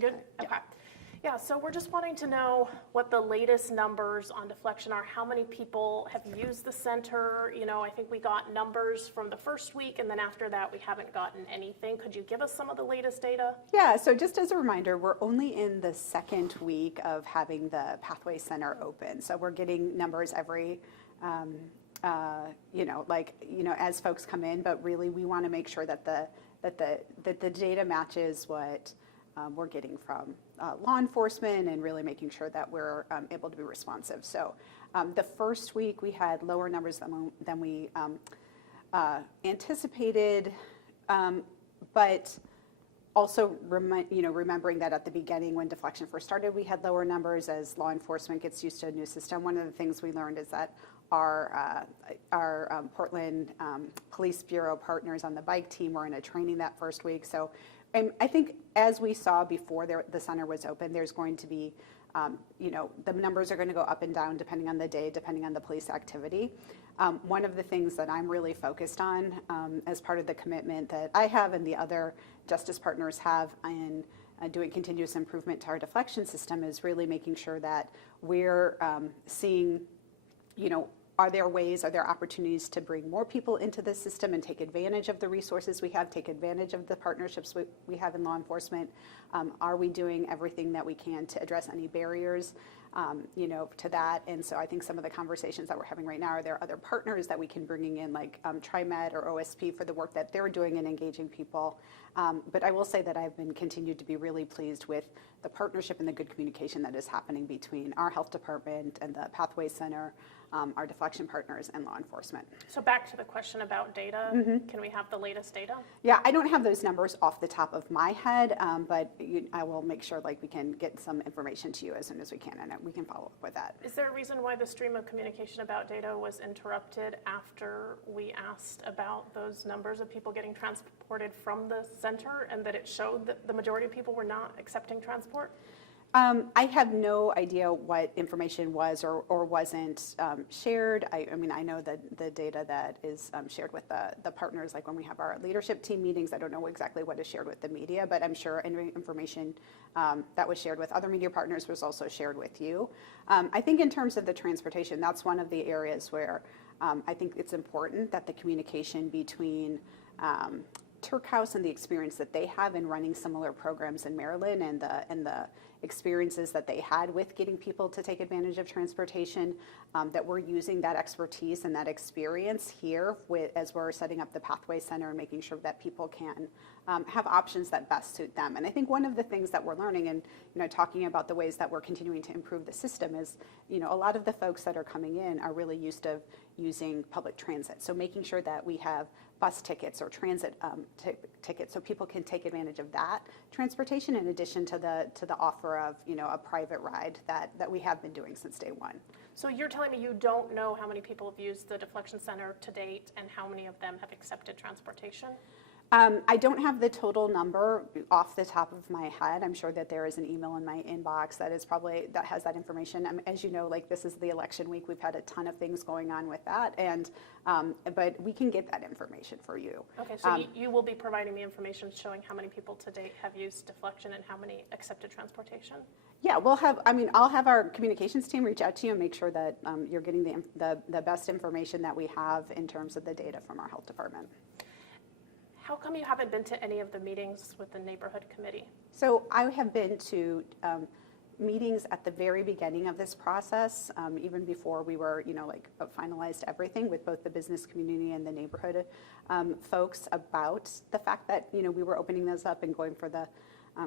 Good. Okay. Yeah, so we're just wanting to know what the latest numbers on deflection are. How many people have used the center? You know, I think we got numbers from the first week, and then after that, we haven't gotten anything. Could you give us some of the latest data? Yeah, so just as a reminder, we're only in the second week of having the Pathway Center open. So we're getting numbers every, as folks come in, but really we want to make sure that the data matches what we're getting from law enforcement, and really making sure that we're able to be responsive. So the first week we had lower numbers than we anticipated, but also remembering that at the beginning when deflection first started, we had lower numbers as law enforcement gets used to a new system. One of the things we learned is that our Portland Police Bureau partners on the bike team were in a training that first week. So I think as we saw before the center was open, there's going to be, the numbers are going to go up and down depending on the day, depending on the police activity. One of the things that I'm really focused on as part of the commitment that I have and the other justice partners have in doing continuous improvement to our deflection system is really making sure that we're seeing, are there opportunities to bring more people into the system and take advantage of the resources we have, take advantage of the partnerships we have in law enforcement? Are we doing everything that we can to address any barriers, to that? And so I think some of the conversations that we're having right now, are there other partners that we can bring in, like TriMed or OSP for the work that they're doing in engaging people? But I will say that I've been continued to be really pleased with the partnership and the good communication that is happening between our health department and the Pathway Center, our deflection partners, and law enforcement. So back to the question about data, Can we have the latest data? Yeah, I don't have those numbers off the top of my head, but I will make sure we can get some information to you as soon as we can, and we can follow up with that. Is there a reason why the stream of communication about data was interrupted after we asked about those numbers of people getting transported from the center, and that it showed that the majority of people were not accepting transport? I have no idea what information was or wasn't shared. I know that the data that is shared with the partners, like when we have our leadership team meetings, I don't know exactly what is shared with the media, but I'm sure any information that was shared with other media partners was also shared with you. I think in terms of the transportation, that's one of the areas where I think it's important that the communication between Turk House and the experience that they have in running similar programs in Maryland, and the experiences that they had with getting people to take advantage of transportation, that we're using that expertise and that experience here as we're setting up the Pathway Center and making sure that people can have options that best suit them. And I think one of the things that we're learning, and talking about the ways that we're continuing to improve the system, is a lot of the folks that are coming in are really used to using public transit. So making sure that we have bus tickets or transit tickets so people can take advantage of that transportation, in addition to the offer of a private ride that we have been doing since day one. So you're telling me you don't know how many people have used the Deflection Center to date and how many of them have accepted transportation? I don't have the total number off the top of my head. I'm sure that there is an email in my inbox that has that information. As you know, this is the election week. We've had a ton of things going on with that, and but we can get that information for you. Okay, so you will be providing me information showing how many people to date have used deflection and how many accepted transportation? Yeah, I'll have our communications team reach out to you and make sure that you're getting the best information that we have in terms of the data from our health department. How come you haven't been to any of the meetings with the neighborhood committee? So I have been to meetings at the very beginning of this process, even before we were, finalized everything with both the business community and the neighborhood folks about the fact that, we were opening those up and going for the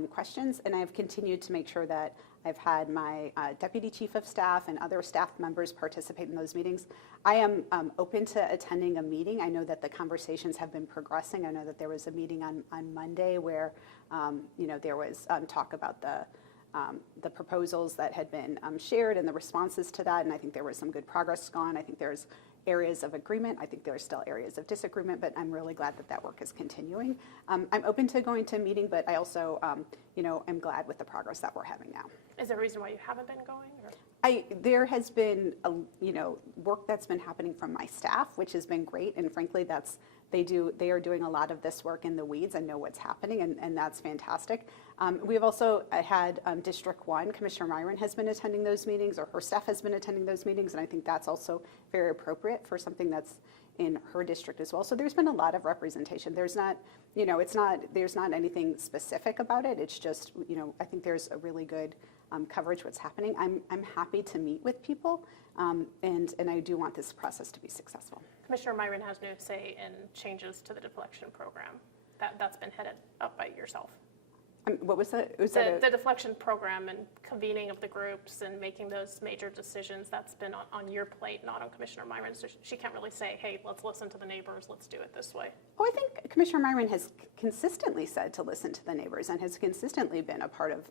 questions. And I've continued to make sure that I've had my deputy chief of staff and other staff members participate in those meetings. I am open to attending a meeting. I know that the conversations have been progressing. I know that there was a meeting on Monday where, there was talk about the proposals that had been shared and the responses to that, and I think there was some good progress gone. I think there's areas of agreement. I think there's still areas of disagreement, but I'm really glad that work is continuing. I'm open to going to a meeting, but I also, am glad with the progress that we're having now. Is there a reason why you haven't been going? Or? There has been work that's been happening from my staff, which has been great, and frankly, they are doing a lot of this work in the weeds and know what's happening, and that's fantastic. We've also had District 1, Commissioner Myron has been attending those meetings, or her staff has been attending those meetings, and I think that's also very appropriate for something that's in her district as well. So there's been a lot of representation. There's not anything specific about it. It's just, I think there's a really good coverage what's happening. I'm happy to meet with people, and I do want this process to be successful. Commissioner Myron has no say in changes to the deflection program. That's been headed up by yourself. What was that? The deflection program and convening of the groups and making those major decisions, that's been on your plate, not on Commissioner Myron. So she can't really say, hey, let's listen to the neighbors, let's do it this way. Oh, I think Commissioner Myron has consistently said to listen to the neighbors and has consistently been a part of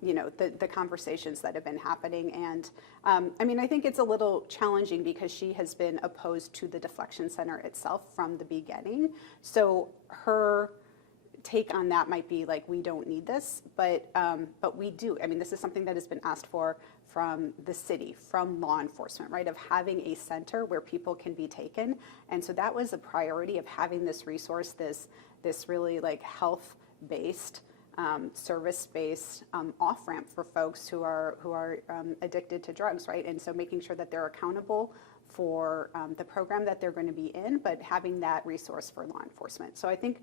the conversations that have been happening. And I think it's a little challenging because she has been opposed to the deflection center itself from the beginning. So her take on that might be like, we don't need this, but we do. This is something that has been asked for from the city, from law enforcement, right, of having a center where people can be taken. And so that was a priority of having this resource, this really like health-based, service-based off-ramp for folks who are addicted to drugs, right? And so making sure that they're accountable for the program that they're going to be in, but having that resource for law enforcement. So I think,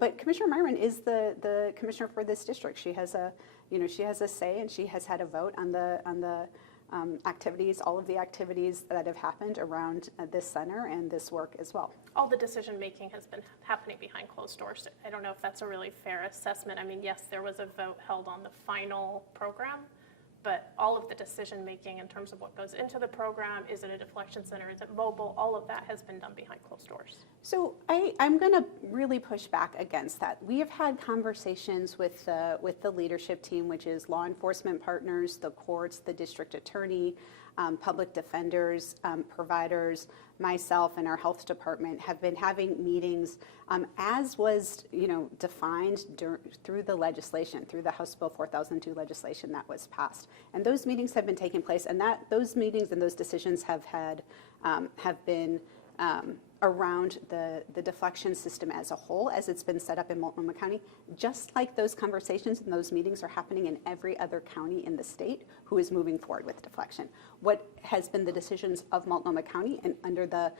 but Commissioner Myron is the commissioner for this district. She has a say, and she has had a vote on the activities, all of the activities that have happened around this center and this work as well. All the decision making has been happening behind closed doors. I don't know if that's a really fair assessment. Yes, there was a vote held on the final program, but all of the decision making in terms of what goes into the program, is it a deflection center, is it mobile, all of that has been done behind closed doors. So I'm going to really push back against that. We have had conversations with the leadership team, which is law enforcement partners, the courts, the district attorney, public defenders, providers, myself, and our health department have been having meetings as was defined through the legislation, through the House Bill 4002 legislation that was passed. And those meetings have been taking place, and those meetings and those decisions have been around the deflection system as a whole, as it's been set up in Multnomah County, just like those conversations and those meetings are happening in every other county in the state who is moving forward with deflection. What has been the decisions of Multnomah County and under the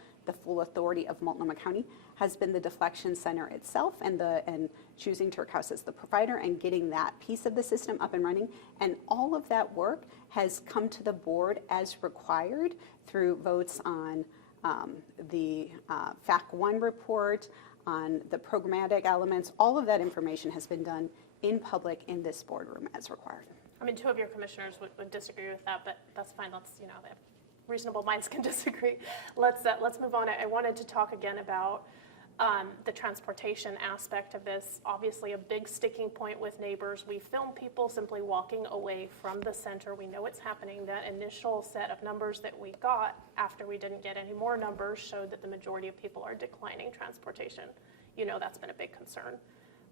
full authority of Multnomah County has been the deflection center itself and choosing Turk House as the provider and getting that piece of the system up and running. And all of that work has come to the board as required through votes on the FAC 1 report, on the programmatic elements. All of that information has been done in public in this boardroom as required. Two of your commissioners would disagree with that, but that's fine. Let's, reasonable minds can disagree. Let's move on. I wanted to talk again about the transportation aspect of this. Obviously a big sticking point with neighbors. We film people simply walking away from the center. We know it's happening. That initial set of numbers that we got after we didn't get any more numbers showed that the majority of people are declining transportation. That's been a big concern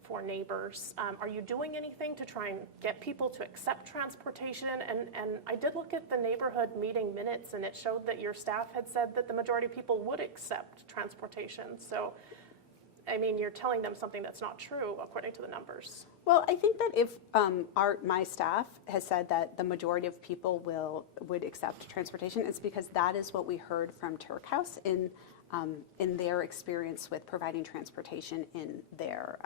for neighbors. Are you doing anything to try and get people to accept transportation? And I did look at the neighborhood meeting minutes, and it showed that your staff had said that the majority of people would accept transportation. So, you're telling them something that's not true according to the numbers. Well, I think that if my staff has said that the majority of people would accept transportation, it's because that is what we heard from Turk House in their experience with providing transportation in their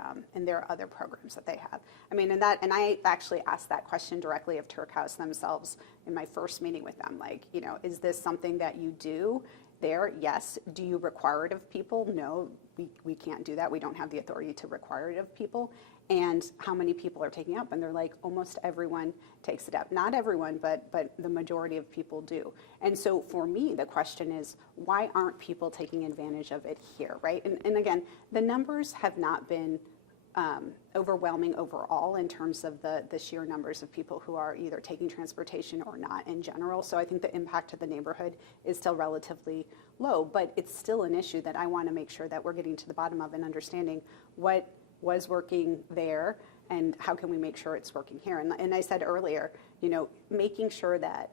other programs that they have. And I actually asked that question directly of Turk House themselves in my first meeting with them. Is this something that you do there? Yes. Do you require it of people? No, we can't do that. We don't have the authority to require it of people. And how many people are taking it up? And they're like, almost everyone takes it up. Not everyone, but the majority of people do. And so for me, the question is, why aren't people taking advantage of it here, right? And again, the numbers have not been overwhelming overall in terms of the sheer numbers of people who are either taking transportation or not in general. So I think the impact to the neighborhood is still relatively low, but it's still an issue that I want to make sure that we're getting to the bottom of and understanding what was working there and how can we make sure it's working here? And I said earlier, you know, making sure that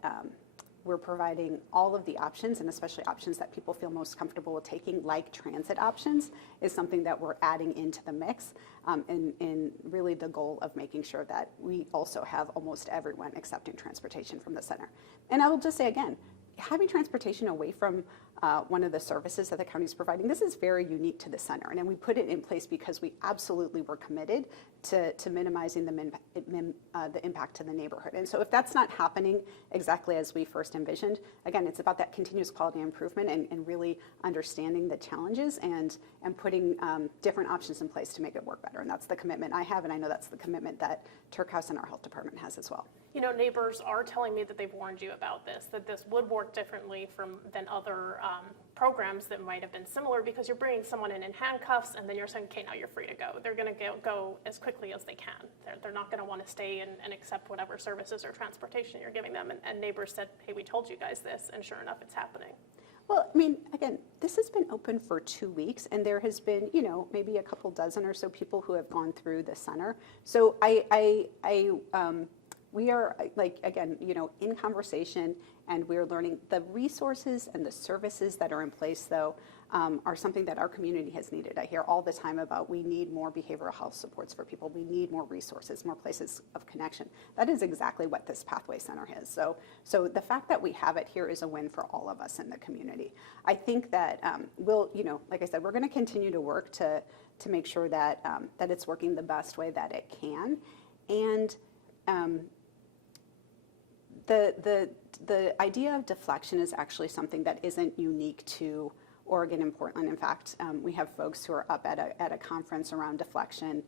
we're providing all of the options, and especially options that people feel most comfortable with taking, like transit options, is something that we're adding into the mix, and really the goal of making sure that we also have almost everyone accepting transportation from the center. And I will just say again, having transportation away from one of the services that the county is providing, this is very unique to the center. And then we put it in place because we absolutely were committed to minimizing the impact to the neighborhood. And so if that's not happening exactly as we first envisioned, again, it's about that continuous quality improvement and really understanding the challenges and putting different options in place to make it work better. And that's the commitment I have, and I know that's the commitment that Turk House and our health department has as well. You know, neighbors are telling me that they've warned you about this, that this would work differently than other programs that might have been similar, because you're bringing someone in handcuffs and then you're saying, okay, now you're free to go. They're going to go as quickly as they can. They're not going to want to stay and accept whatever services or transportation you're giving them. And neighbors said, hey, we told you guys this, and sure enough, it's happening. Well, I mean, again, this has been open for 2 weeks, and there has been, you know, maybe a couple dozen or so people who have gone through the center. So we are, like, again, you know, in conversation, and we're learning. The resources and the services that are in place, though, are something that our community has needed. I hear all the time about, we need more behavioral health supports for people. We need more resources, more places of connection. That is exactly what this Pathway Center is. So the fact that we have it here is a win for all of us in the community. I think that we'll, you know, like I said, we're going to continue to work to make sure that that it's working the best way that it can. And the idea of deflection is actually something that isn't unique to Oregon and Portland. In fact, we have folks who are up at a conference around deflection,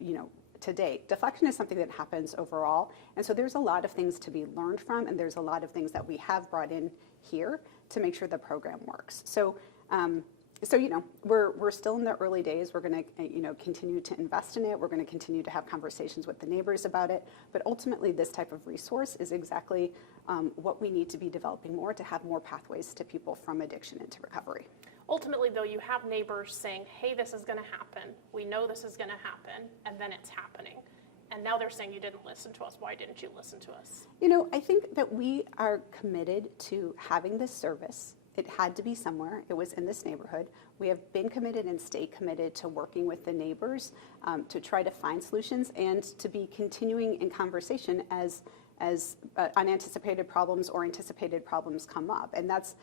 you know, to date. Deflection is something that happens overall, and so there's a lot of things to be learned from, and there's a lot of things that we have brought in here to make sure the program works. So you know, we're still in the early days. We're going to, you know, continue to invest in it. We're going to continue to have conversations with the neighbors about it. But ultimately, this type of resource is exactly what we need to be developing more, to have more pathways to people from addiction into recovery. Ultimately, though, you have neighbors saying, hey, this is going to happen. We know this is going to happen, and then it's happening. And now they're saying you didn't listen to us. Why didn't you listen to us? You know, I think that we are committed to having this service. It had to be somewhere. It was in this neighborhood. We have been committed and stay committed to working with the neighbors to try to find solutions and to be continuing in conversation as unanticipated problems or anticipated problems come up. And that's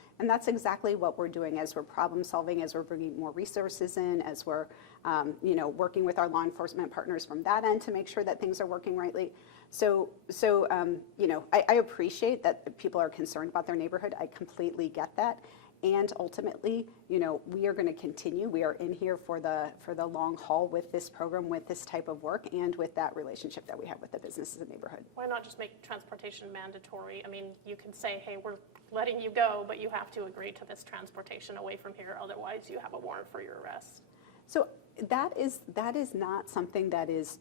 exactly what we're doing as we're problem solving, as we're bringing more resources in, as we're you know, working with our law enforcement partners from that end to make sure that things are working rightly. So you know, I appreciate that people are concerned about their neighborhood. I completely get that. And ultimately, you know, we are going to continue. We are in here for the long haul with this program, with this type of work, and with that relationship that we have with the businesses and neighborhood. Why not just make transportation mandatory? I mean, you can say, hey, we're letting you go, but you have to agree to this transportation away from here. Otherwise, you have a warrant for your arrest. So that is not something that is,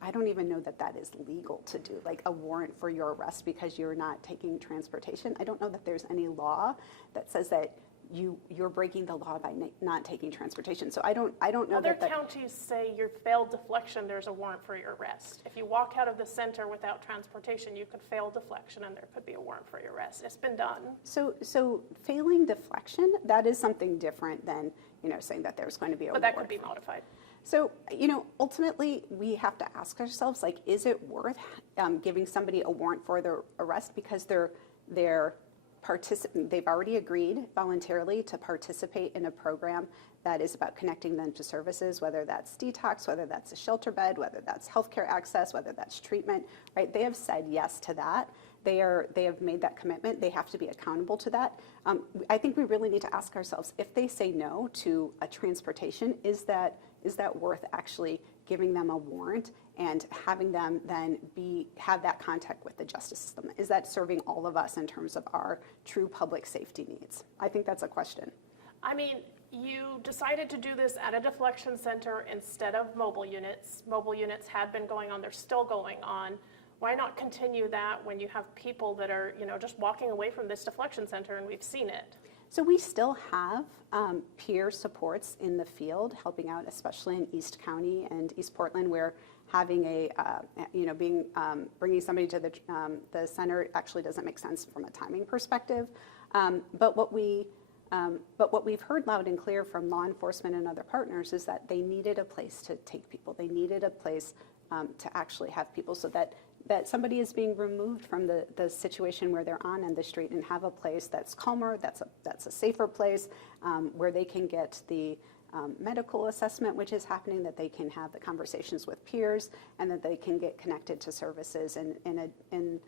I don't even know that is legal to do, like a warrant for your arrest because you're not taking transportation. I don't know that there's any law that says that you're breaking the law by not taking transportation. So I don't know Other counties say you failed deflection, there's a warrant for your arrest. If you walk out of the center without transportation, you could fail deflection and there could be a warrant for your arrest. It's been done. So failing deflection, that is something different than, you know, saying that there's going to be a warrant. But that could be modified. So, you know, ultimately, we have to ask ourselves, like, is it worth giving somebody a warrant for their arrest because they've already agreed voluntarily to participate in a program that is about connecting them to services, whether that's detox, whether that's a shelter bed, whether that's healthcare access, whether that's treatment, right? They have said yes to that. They have made that commitment. They have to be accountable to that. I think we really need to ask ourselves, if they say no to a transportation, is that worth actually giving them a warrant and having them then have that contact with the justice system? Is that serving all of us in terms of our true public safety needs? I think that's a question. I mean, you decided to do this at a deflection center instead of mobile units. Mobile units had been going on, they're still going on. Why not continue that when you have people that are, you know, just walking away from this deflection center, and we've seen it? So we still have peer supports in the field helping out, especially in East County and East Portland, where having a, bringing somebody to the center actually doesn't make sense from a timing perspective. But what we've heard loud and clear from law enforcement and other partners is that they needed a place to take people. They needed a place to actually have people, so that somebody is being removed from the situation where they're on the street and have a place that's calmer, that's a safer place, where they can get the medical assessment, which is happening, that they can have the conversations with peers, and that they can get connected to services in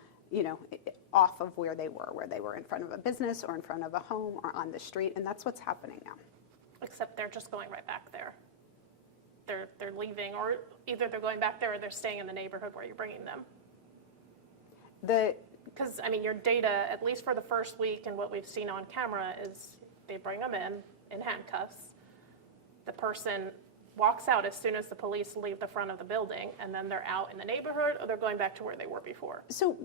off of where they were in front of a business or in front of a home or on the street, and that's what's happening now. Except they're just going right back there. They're leaving, or either they're going back there or they're staying in the neighborhood where you're bringing them. Because, I mean, your data, at least for the first week and what we've seen on camera, is they bring them in handcuffs. The person walks out as soon as the police leave the front of the building, and then they're out in the neighborhood, or they're going back to where they were before. So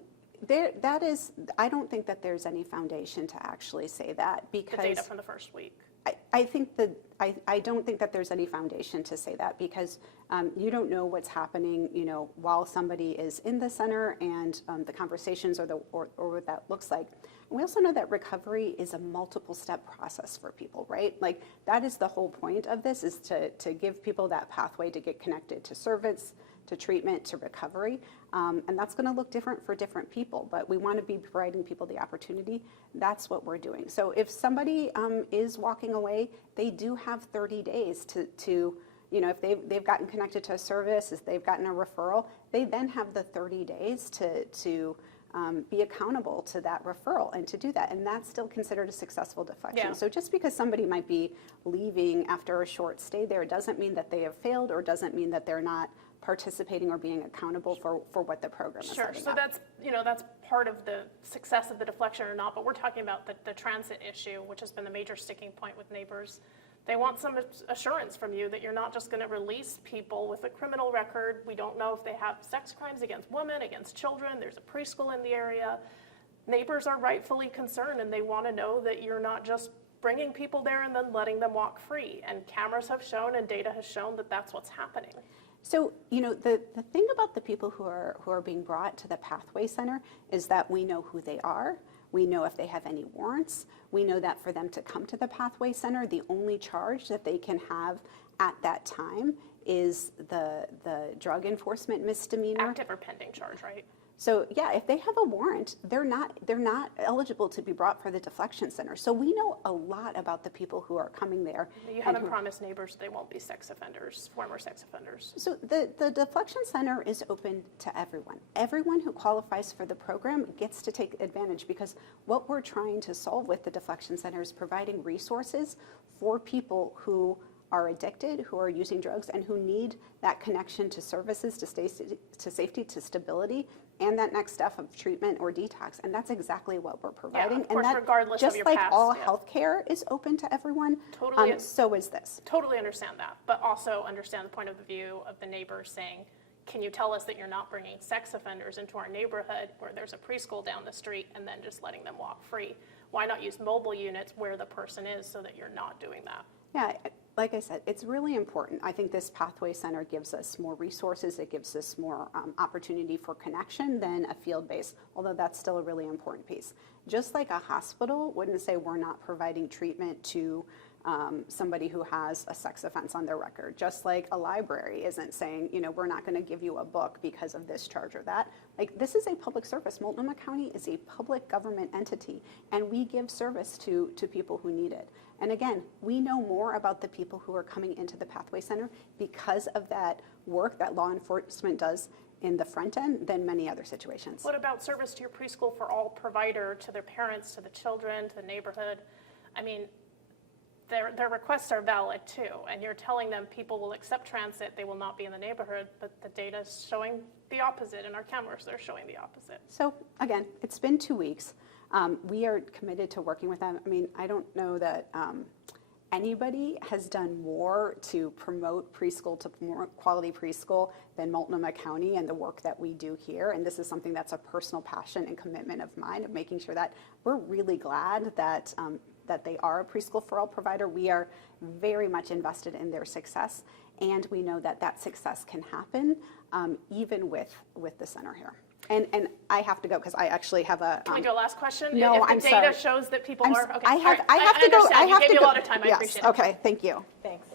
I don't think that there's any foundation to actually say that, because The data from the first week. I don't think that there's any foundation to say that, because you don't know what's happening, while somebody is in the center, and the conversations or what that looks like. And we also know that recovery is a multiple step process for people, right? Like, that is the whole point of this, is to give people that pathway to get connected to service, to treatment, to recovery. And that's going to look different for different people, but we want to be providing people the opportunity. That's what we're doing. So if somebody is walking away, they do have 30 days to if they've gotten connected to a service, if they've gotten a referral, they then have the 30 days to be accountable to that referral and to do that. And that's still considered a successful deflection. Yeah. So just because somebody might be leaving after a short stay there doesn't mean that they have failed, or doesn't mean that they're not participating or being accountable for what the program is Sure, setting so up. that's part of the success of the deflection or not, but we're talking about the transit issue, which has been the major sticking point with neighbors. They want some assurance from you that you're not just going to release people with a criminal record. We don't know if they have sex crimes against women, against children. There's a preschool in the area. Neighbors are rightfully concerned, and they want to know that you're not just bringing people there and then letting them walk free. And cameras have shown and data has shown that that's what's happening. So, the thing about the people who are being brought to the Pathway Center is that we know who they are. We know if they have any warrants. We know that for them to come to the Pathway Center, the only charge that they can have at that time is the drug enforcement misdemeanor. Active or pending charge, right? So yeah, if they have a warrant, they're not eligible to be brought for the deflection center. So we know a lot about the people who are coming there. You haven't promised neighbors they won't be sex offenders, former sex offenders. So the deflection center is open to everyone. Everyone who qualifies for the program gets to take advantage, because what we're trying to solve with the deflection center is providing resources for people who are addicted, who are using drugs, and who need that connection to services, to safety, to stability, and that next step of treatment or detox. And that's exactly what we're providing. Yeah, of course, and that, regardless of just your like past, all yeah. healthcare is open to everyone, Totally. so is this. Totally understand that, but also understand the point of view of the neighbors saying, can you tell us that you're not bringing sex offenders into our neighborhood where there's a preschool down the street and then just letting them walk free? Why not use mobile units where the person is so that you're not doing that? Yeah, like I said, it's really important. I think this Pathway Center gives us more resources. It gives us more opportunity for connection than a field base, although that's still a really important piece. Just like a hospital wouldn't say we're not providing treatment to somebody who has a sex offense on their record. Just like a library isn't saying, we're not going to give you a book because of this charge or that. Like, this is a public service. Multnomah County is a public government entity, and we give service to people who need it. And again, we know more about the people who are coming into the Pathway Center because of that work that law enforcement does in the front end than many other situations. What about service to your preschool for all provider, to their parents, to the children, to the neighborhood? I mean, their requests are valid too, and you're telling them people will accept transit, they will not be in the neighborhood, but the data is showing the opposite, and our cameras are showing the opposite. So again, it's been 2 weeks. We are committed to working with them. I mean, I don't know that anybody has done more to promote preschool, to more quality preschool than Multnomah County and the work that we do here. And this is something that's a personal passion and commitment of mine, of making sure that we're really glad that they are a preschool for all provider. We are very much invested in their success. And we know that that success can happen even with the center here. And I have to go because I actually have a. Can we go last question? No, if I'm the sorry. data shows that people are. Okay, I have to go. understand. I have you gave to me go. a lot of time. I Yes. appreciate it. Okay. Thank you. Thanks.